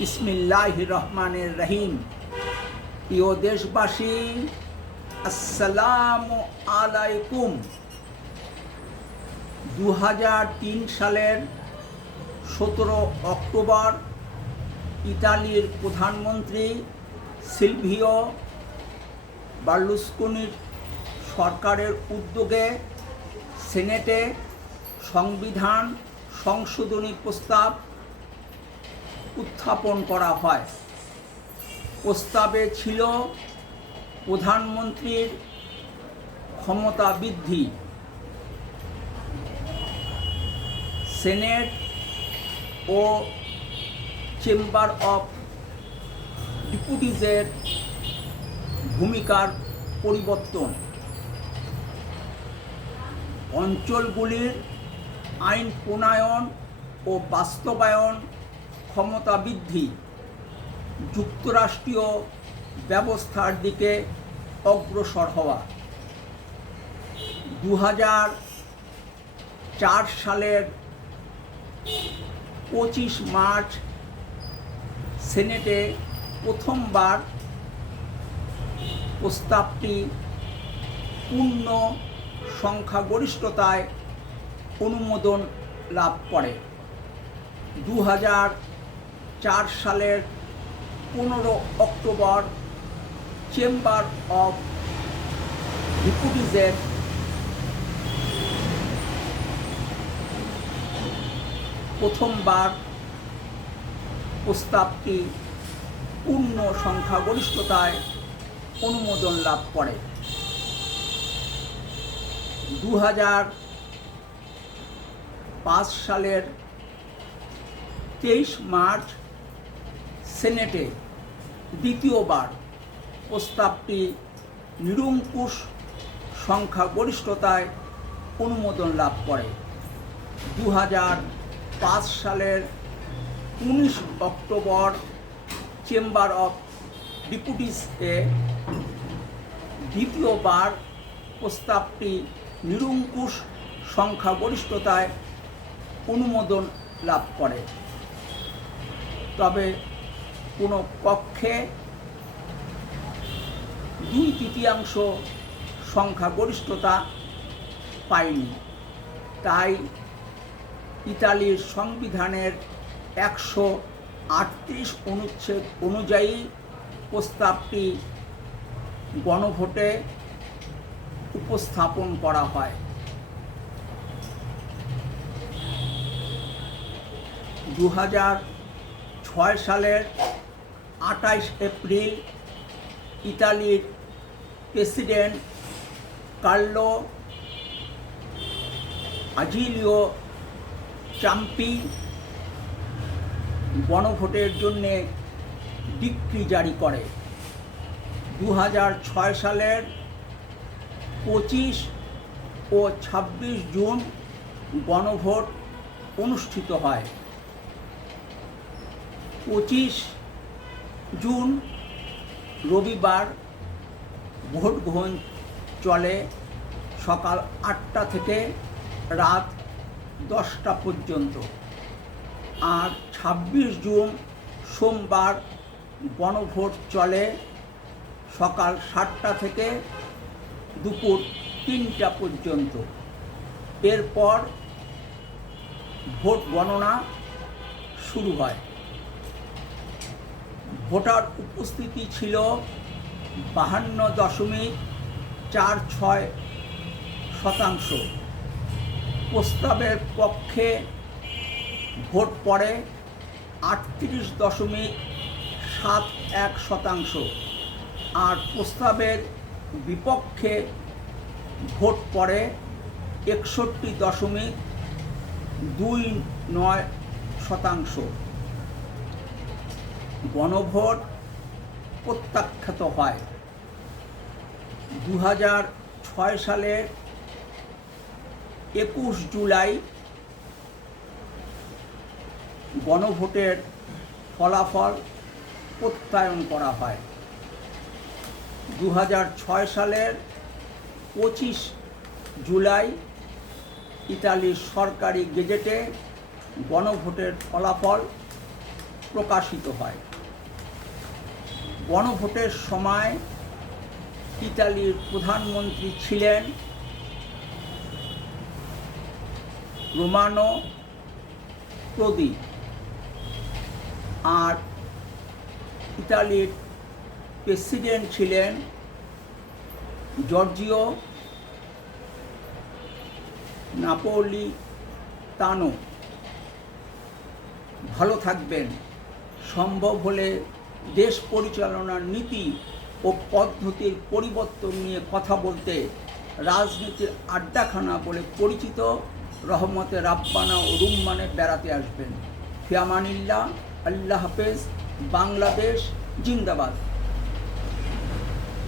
বিসমিল্লাহির রহমানির রহিম। প্রিয় দেশবাসী, আসসালামু আলাইকুম। 2003 সালের 17 অক্টোবর ইতালির প্রধানমন্ত্রী সিলভিও বার্লুস্কোনির সরকারের উদ্যোগে সেনেটে সংবিধান সংশোধনী প্রস্তাব উত্থাপন করা হয়। প্রস্তাবে ছিল প্রধানমন্ত্রীর ক্ষমতা বৃদ্ধি, সেনেট ও চেম্বার অফ ডেপুটিজের ভূমিকার পরিবর্তন, অঞ্চলগুলির আইন প্রণয়ন ও বাস্তবায়ন ক্ষমতা বৃদ্ধি, যুক্তরাষ্ট্রীয় ব্যবস্থার দিকে অগ্রসর হওয়া। 2004 সালের 25 মার্চ সেনেটে প্রথমবার প্রস্তাবটি পূর্ণ সংখ্যাগরিষ্ঠতায় অনুমোদন লাভ করে। 2004 সালের 15 অক্টোবর চেম্বার অফ ডেপুটিজের প্রথমবার প্রস্তাবটি পূর্ণ সংখ্যাগরিষ্ঠতায় অনুমোদন লাভ করে। 2005 সালের 23 মার্চ সেনেটে দ্বিতীয়বার প্রস্তাবটি নিরঙ্কুশ সংখ্যাগরিষ্ঠতায় অনুমোদন লাভ করে। 2005 সালের 19 অক্টোবর চেম্বার অফ ডেপুটিজে দ্বিতীয়বার প্রস্তাবটি নিরঙ্কুশ সংখ্যাগরিষ্ঠতায় অনুমোদন লাভ করে, তবে কোনো কক্ষে 2/3 সংখ্যাগরিষ্ঠতা পায়নি। তাই ইতালির সংবিধানের 138 অনুচ্ছেদ অনুযায়ী প্রস্তাবটি গণভোটে উপস্থাপন করা হয়। 2006 সালের 28 এপ্রিল ইতালির প্রেসিডেন্ট কার্লো আজিলিও চাম্পি গণভোটের জন্য ডিক্রি জারি করে। 2006 সালের 25 ও 26 জুন গণভোট অনুষ্ঠিত হয়। 25 জুন রবিবার ভোট গ্রহণ চলে সকাল 8টা থেকে রাত 10টা পর্যন্ত, আর 26 জুন সোমবার গণভোট চলে সকাল 7টা থেকে দুপুর 3টা পর্যন্ত। এরপর ভোট গণনা শুরু হয়। ভোটার উপস্থিতি ছিল 52.46%। প্রস্তাবের পক্ষে ভোট পড়ে 38.71%, আর প্রস্তাবের বিপক্ষে ভোট পড়ে 61.29%। গণভোট প্রত্যাখ্যাত হয়। 2006 সালের 21 জুলাই গণভোটের ফলাফল প্রত্যয়ন করা হয়। 2006 সালের 25 জুলাই ইতালির সরকারি গেজেটে গণভোটের ফলাফল প্রকাশিত হয়। গণভোটের সময় ইতালির প্রধানমন্ত্রী ছিলেন রোমানো প্রদি, আর ইতালির প্রেসিডেন্ট ছিলেন জর্জিও নাপোলিতানো। ভালো থাকবেন। সম্ভব হলে দেশ পরিচালনার নীতি ও পদ্ধতির পরিবর্তন নিয়ে কথা বলতে রাজনীতির আড্ডাখানা বলে পরিচিত রহমতে রাব্বানা ও রুম্মানে বেড়াতে আসবেন। ফি আমানিল্লাহ। আল্লাহ হাফেজ। বাংলাদেশ জিন্দাবাদ।